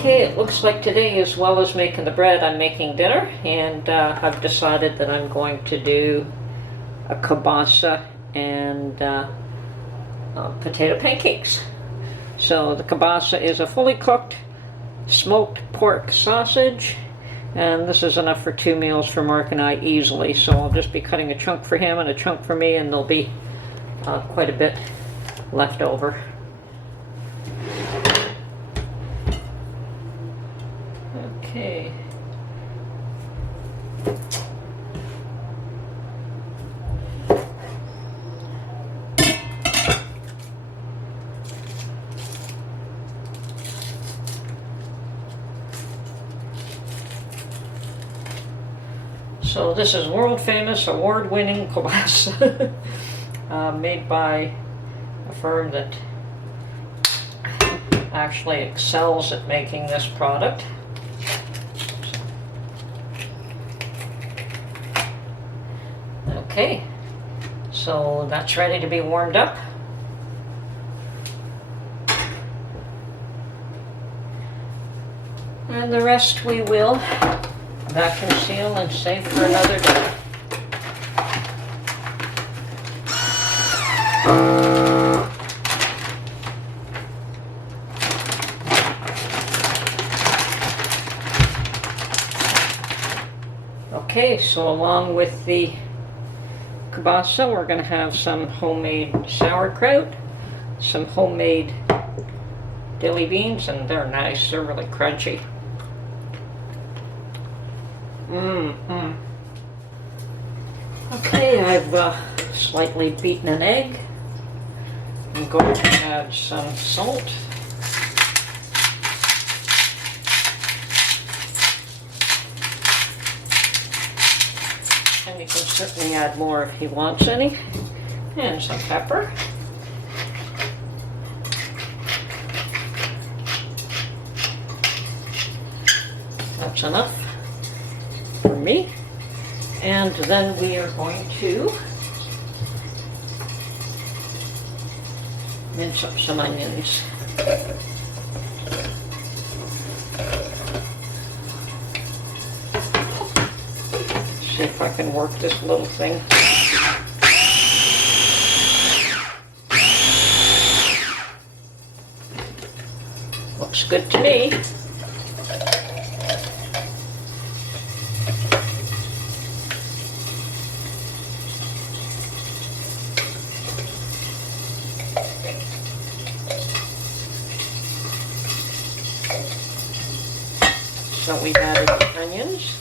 Okay, it looks like today, as well as making the bread, I'm making dinner, and I've decided that I'm going to do a kielbasa and potato pancakes. So the kielbasa is a fully cooked smoked pork sausage, and this is enough for 2 meals for Mark and I easily. So I'll just be cutting a chunk for him and a chunk for me, and there'll be quite a bit left over. Okay. So this is world famous, award-winning kielbasa made by a firm that actually excels at making this product. Okay, so that's ready to be warmed up. And the rest we will vacuum seal and save for another day. Okay, so along with the kielbasa, we're going to have some homemade sauerkraut, some homemade dilly beans, and they're nice, they're really crunchy. Okay, I've slightly beaten an egg. I'm going to add some salt. And you can certainly add more if he wants any. And some pepper. That's enough for me. And then we are going to mince up some onions. See if I can work this little thing. Looks good to me. So we've added the onions,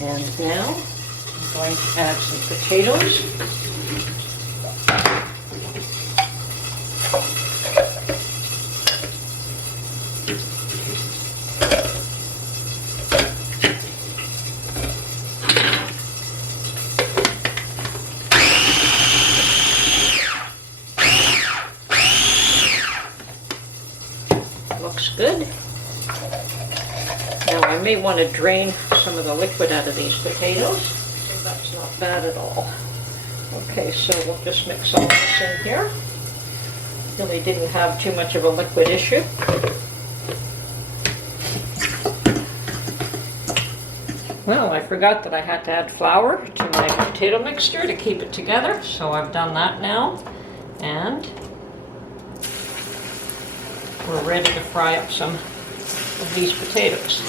and now I'm going to add some potatoes. Looks good. Now I may want to drain some of the liquid out of these potatoes. So that's not bad at all. Okay, so we'll just mix all this in here. Really didn't have too much of a liquid issue. Well, I forgot that I had to add flour to my potato mixture to keep it together, so I've done that now. And we're ready to fry up some of these potatoes.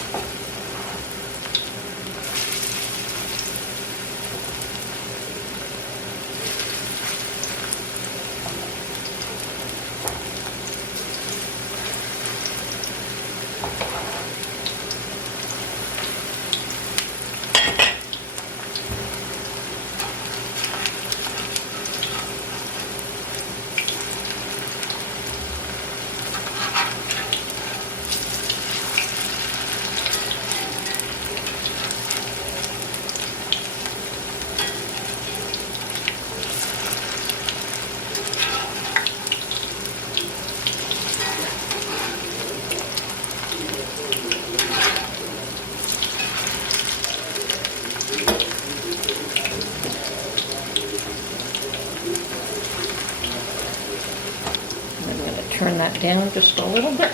turn that down just a little bit.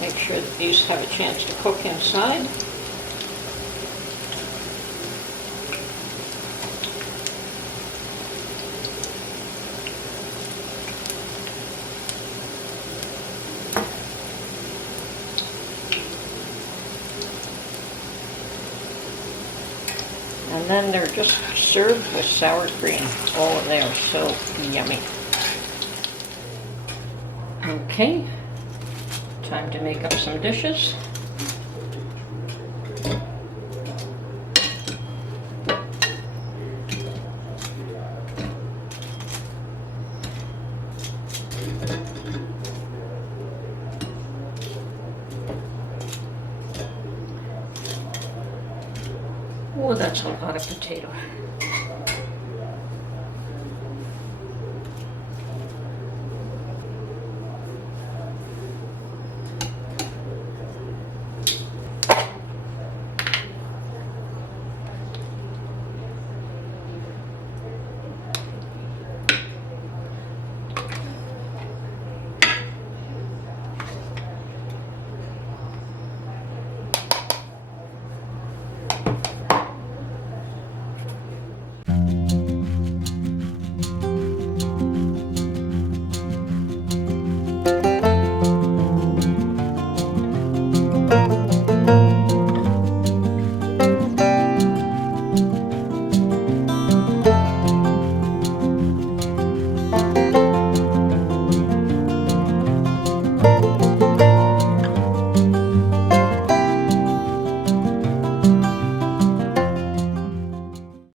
Make Make sure that these have a chance to cook inside. And then they're just served with sour cream. Oh, they're so yummy. Okay, time to make up some dishes. Oh, that's a lot of potato.